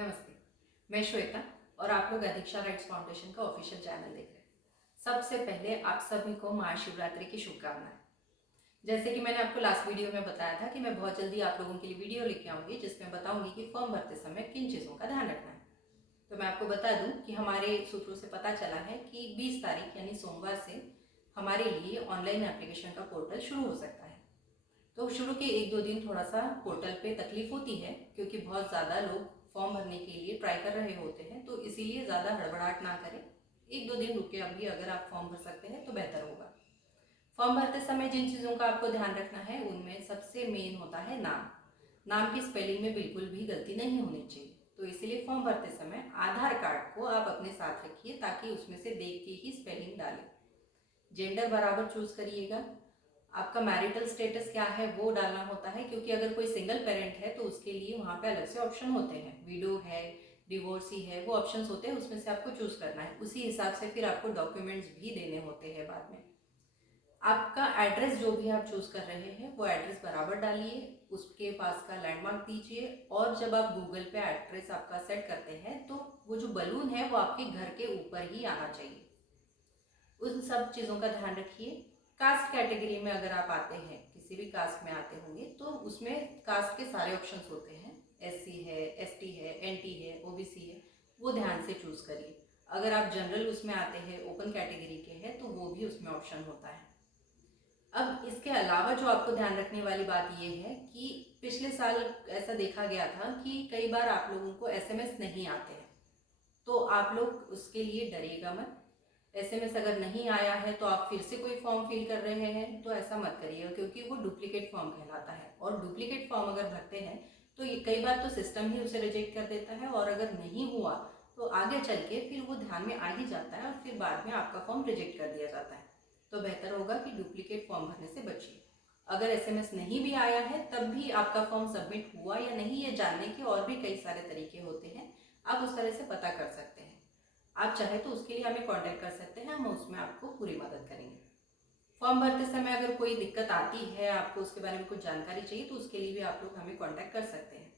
नमस्ते, मैं श्वेता और आप लोग अधिक्षा राइट्स फाउंडेशन का ऑफिशियल चैनल देख रहे हैं। सबसे पहले आप सभी को महाशिवरात्रि की शुभकामनाएं। जैसे कि मैंने आपको लास्ट वीडियो में बताया था कि मैं बहुत जल्दी आप लोगों के लिए वीडियो लेके आऊंगी जिसमें बताऊंगी कि फॉर्म भरते समय किन चीज़ों का ध्यान रखना है। तो मैं आपको बता दूं कि हमारे सूत्रों से पता चला है कि 20 तारीख यानी सोमवार से हमारे लिए ऑनलाइन एप्लीकेशन का पोर्टल शुरू हो सकता है। तो शुरू के 1-2 दिन थोड़ा सा पोर्टल पे तकलीफ होती है क्योंकि बहुत ज़्यादा लोग फॉर्म भरने के लिए ट्राई कर रहे होते हैं, तो इसीलिए ज़्यादा हड़बड़ाहट ना करें। 1-2 दिन रुक के अभी अगर आप फॉर्म भर सकते हैं तो बेहतर होगा। फॉर्म भरते समय जिन चीज़ों का आपको ध्यान रखना है उनमें सबसे मेन होता है नाम। नाम की स्पेलिंग में बिल्कुल भी गलती नहीं होनी चाहिए। तो इसीलिए फॉर्म भरते समय आधार कार्ड को आप अपने साथ रखिए ताकि उसमें से देख के ही स्पेलिंग डालें। जेंडर बराबर चूज करिएगा। आपका मैरिटल स्टेटस क्या है वो डालना होता है क्योंकि अगर कोई सिंगल पेरेंट है तो उसके लिए वहाँ पे अलग से ऑप्शन होते हैं। विडो है, डिवोर्सी है, वो ऑप्शंस होते हैं, उसमें से आपको चूज करना है। उसी हिसाब से फिर आपको डॉक्यूमेंट्स भी देने होते हैं बाद में। आपका एड्रेस जो भी आप चूज कर रहे हैं वो एड्रेस बराबर डालिए, उसके पास का लैंडमार्क दीजिए और जब आप गूगल पे एड्रेस आपका सेट करते हैं तो वो जो बलून है वो आपके घर के ऊपर ही आना चाहिए। उन सब चीज़ों का ध्यान रखिए। कास्ट कैटेगरी में अगर आप आते हैं, किसी भी कास्ट में आते होंगे तो उसमें कास्ट के सारे ऑप्शंस होते हैं। एससी है, एसटी है, एनटी है, ओबीसी है, वो ध्यान से चूज करिए। अगर आप जनरल उसमें आते हैं, ओपन कैटेगरी के हैं, तो वो भी उसमें ऑप्शन होता है। अब इसके अलावा जो आपको ध्यान रखने वाली बात ये है कि पिछले साल ऐसा देखा गया था कि कई बार आप लोगों को एसएमएस नहीं आते हैं, तो आप लोग उसके लिए डरिएगा मत। एसएमएस अगर नहीं आया है तो आप फिर से कोई फॉर्म फिल कर रहे हैं तो ऐसा मत करिएगा क्योंकि वो डुप्लीकेट फॉर्म कहलाता है। और डुप्लीकेट फॉर्म अगर भरते हैं तो ये कई बार तो सिस्टम ही उसे रिजेक्ट कर देता है और अगर नहीं हुआ तो आगे चल के फिर वो ध्यान में आ ही जाता है और फिर बाद में आपका फॉर्म रिजेक्ट कर दिया जाता है। तो बेहतर होगा कि डुप्लीकेट फॉर्म भरने से बचिए। अगर एसएमएस नहीं भी आया है तब भी आपका फॉर्म सबमिट हुआ या नहीं ये जानने के और भी कई सारे तरीके होते हैं, आप उस तरह से पता कर सकते हैं। आप चाहे तो उसके लिए हमें कांटेक्ट कर सकते हैं, हम उसमें आपको पूरी मदद करेंगे। फॉर्म भरते समय अगर कोई दिक्कत आती है, आपको उसके बारे में कुछ जानकारी चाहिए तो उसके लिए भी आप लोग हमें कांटेक्ट कर सकते हैं।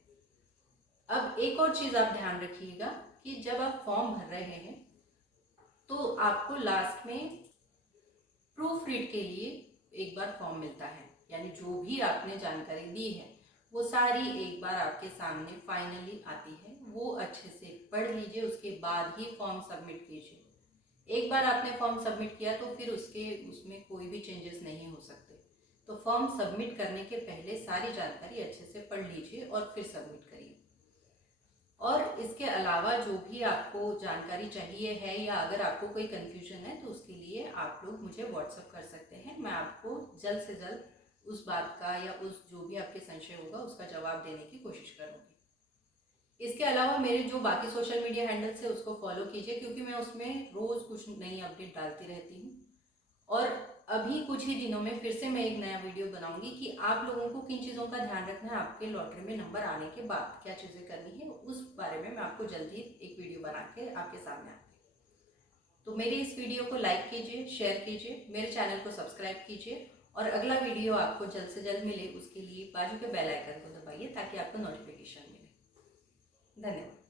अब एक और चीज़ आप ध्यान रखिएगा कि जब आप फॉर्म भर रहे हैं तो आपको लास्ट में प्रूफ रीड के लिए एक बार फॉर्म मिलता है, यानी जो भी आपने जानकारी दी है वो सारी एक बार आपके सामने फाइनली आती है। वो अच्छे से पढ़ लीजिए, उसके बाद ही फॉर्म सबमिट कीजिए। एक बार आपने फॉर्म सबमिट किया तो फिर उसमें कोई भी चेंजेस नहीं हो सकते। तो फॉर्म सबमिट करने के पहले सारी जानकारी अच्छे से पढ़ लीजिए और फिर सबमिट करिए। और इसके अलावा जो भी आपको जानकारी चाहिए है या अगर आपको कोई कन्फ्यूजन है तो उसके लिए आप लोग मुझे व्हाट्सअप कर सकते हैं। मैं आपको जल्द से जल्द उस बात का या उस जो भी आपके संशय होगा उसका जवाब देने की कोशिश करूँगी। इसके अलावा मेरे जो बाकी सोशल मीडिया हैंडल्स है उसको फॉलो कीजिए क्योंकि मैं उसमें रोज़ कुछ नई अपडेट डालती रहती हूँ। और अभी कुछ ही दिनों में फिर से मैं एक नया वीडियो बनाऊंगी कि आप लोगों को किन चीज़ों का ध्यान रखना है आपके लॉटरी में नंबर आने के बाद, क्या चीज़ें करनी है उस बारे में मैं आपको जल्दी एक वीडियो बना के आपके सामने आती हूँ। तो मेरे इस वीडियो को लाइक कीजिए, शेयर कीजिए, मेरे चैनल को सब्सक्राइब कीजिए और अगला वीडियो आपको जल्द से जल्द मिले उसके लिए बाजू के बेल आइकन को दबाइए ताकि आपको नोटिफिकेशन मिले। धन्यवाद।